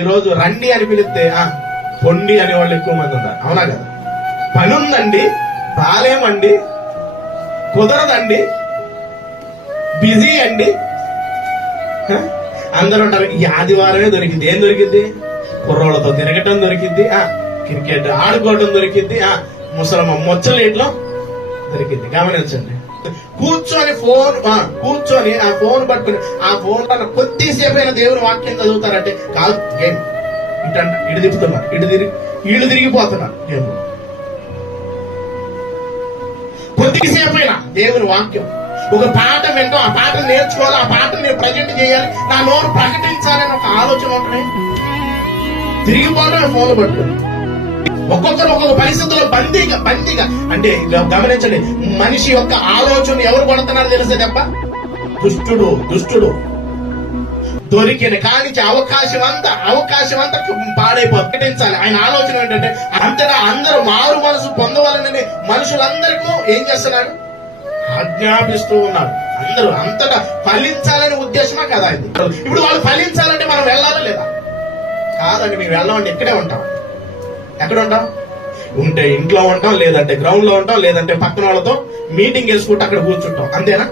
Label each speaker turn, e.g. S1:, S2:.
S1: ఈ రోజు రండి అని పిలిస్తే ఆ పొండి అనే వాళ్ళు ఎక్కువ మంది ఉన్నారు. అవునా కదా? పని ఉందండి బాలేమండి కుదరదండి బిజీ అండి. అందరూ ఉంటారు ఈ ఆదివారమే దొరికింది. ఏం దొరికింది? కుర్రోళ్ళతో తిరగటం దొరికింది ఆ క్రికెట్ ఆడుకోవడం దొరికింది ఆ ముసలమ్మ ముచ్చలేట్లో దొరికింది. గమనించండి. కూర్చొని ఫోన్ కూర్చొని ఆ ఫోన్ పట్టుకుని ఆ ఫోన్ పైన కొద్దిసేపు అయినా దేవుని వాక్యం చదువుతారంటే కాదు గేమ్ ఇటంట ఇటు తిప్పుతున్నారు ఇటు తిరిగి ఇళ్ళు తిరిగిపోతున్నారు. గేమ్ కొద్దిసేపు అయినా దేవుని వాక్యం. ఒక పాట వింటాం ఆ పాటను నేర్చుకోవాలి ఆ పాటను నేను ప్రజెంట్ చేయాలి నా నోరు ప్రకటించాలని ఒక ఆలోచన ఉంటుంది. తిరిగిపోవడం ఫోన్ పట్టుకుని. ఒక్కొక్కరు ఒక్కొక్క పరిస్థితుల్లో బందీగా బందీగా. అంటే గమనించండి మనిషి యొక్క ఆలోచన ఎవరు కొడుతున్నారు తెలిసే తప్ప దుష్టుడు దుష్టుడు. దొరికిన కానీ అవకాశం అంతా అవకాశం అంతా పాడైపోతుంది ప్రకటించాలి. ఆయన ఆలోచన ఏంటంటే అంతటా అందరూ మారు మనసు పొందవాలని మనుషులందరికీ ఏం చేస్తున్నాడు ఆజ్ఞాపిస్తూ ఉన్నాడు అందరూ అంతటా ఫలించాలనే ఉద్దేశమా కదా ఇది. ఇప్పుడు వాళ్ళు ఫలించాలంటే మనం వెళ్ళాలా లేదా? కాదండి మేము వెళ్ళమంటే ఇక్కడే ఉంటాం. ఎక్కడ ఉంటాం? ఉంటే ఇంట్లో ఉంటాం లేదంటే గ్రౌండ్లో ఉంటాం లేదంటే పక్కన వాళ్ళతో మీటింగ్ వేసుకుంటూ అక్కడ కూర్చుంటాం. అంతేనా?